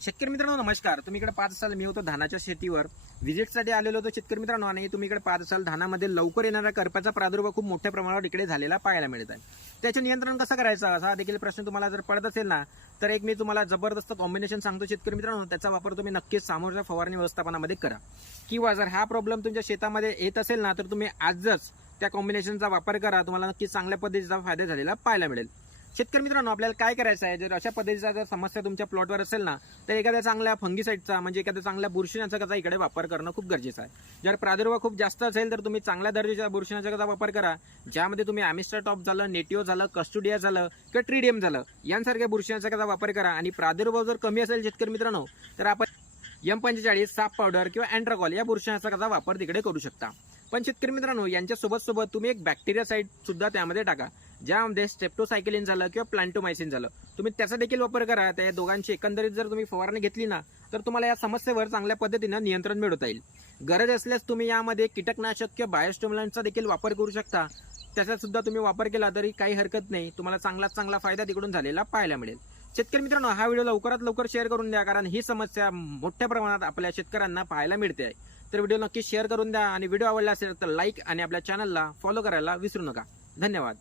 शेतकरी मित्रांनो नमस्कार. तुम्ही इकडे पाच असाल मी होतो धानाच्या शेतीवर. व्हिजिटसाठी आलेलो होतो शेतकरी मित्रांनो आणि तुम्ही इकडे पाच असाल धानामध्ये लवकर येणाऱ्या करपाचा प्रादुर्भाव खूप मोठ्या प्रमाणावर इकडे झालेला पाहायला मिळत आहे. त्याचे नियंत्रण कसं करायचं? असा देखील प्रश्न तुम्हाला जर पडत असेल ना तर एक मी तुम्हाला जबरदस्त कॉम्बिनेशन सांगतो शेतकरी मित्रांनो. त्याचा वापर तुम्ही नक्कीच सामोरच्या फवारणी व्यवस्थापनामध्ये करा. किंवा जर हा प्रॉब्लेम तुमच्या शेतामध्ये येत असेल ना तर तुम्ही आजच त्या कॉम्बिनेशनचा वापर करा. तुम्हाला नक्कीच चांगल्या पद्धतीचा फायदा झालेला पाहायला मिळेल. शेतकरी मित्रांनो आपल्याला काय करायचं आहे? जर अशा पद्धतीचा जर समस्या तुमच्या प्लॉटवर असेल ना तर एखाद्या चांगल्या फंगीसाईडचा म्हणजे एखाद्या चांगल्या बुरशीनाशकाचा इकडे वापर करणं खूप गरजेचं आहे. जर प्रादुर्भाव खूप जास्त असेल तर तुम्ही चांगल्या दर्जाच्या बुरशीनाशकाचा वापर करा ज्यामध्ये तुम्ही ॲमिस्टर टॉप झालं नेटिओ झालं कस्टुडिया झालं किंवा ट्रिडियम झालं यांसारख्या बुरशीनाशकाचा वापर करा. आणि प्रादुर्भाव जर कमी असेल शेतकरी मित्रांनो तर आपण एम पंचेचाळीस साप पावडर किंवा अँड्राकॉल या बुरशीनाशकाचा वापर तिकडे करू शकता. पण शेतकरी मित्रांनो यांच्या सोबत सोबत तुम्ही एक बॅक्टेरिया साईड सुद्धा त्यामध्ये टाका. ज्यामध्ये म्हणजे स्टेप्टोसायकलिन झालं किंवा प्लांटोमायसिन झालं तुम्ही त्याचा देखील वापर करा. त्या दोघांची एकंदरीत जर तुम्ही फवारणी घेतली ना तर तुम्हाला या समस्येवर चांगल्या पद्धतीनं नियंत्रण मिळवता येईल. गरज असल्यास तुम्ही यामध्ये कीटकनाशक किंवा बायोस्टिम्युलंटचा देखील वापर करू शकता. त्याचा सुद्धा तुम्ही वापर केला तरी काही हरकत नाही. तुम्हाला चांगलाच चांगला फायदा तिकडून झालेला पाहायला मिळेल. शेतकरी मित्रांनो हा व्हिडिओ लवकरात लवकर शेअर करून द्या कारण ही समस्या मोठ्या प्रमाणात आपल्या शेतकऱ्यांना पाहायला मिळते आहे. तर व्हिडिओ नक्की शेअर करून द्या आणि व्हिडिओ आवडला असेल तर लाईक आणि आपल्या चॅनलला फॉलो करायला विसरू नका. धन्यवाद.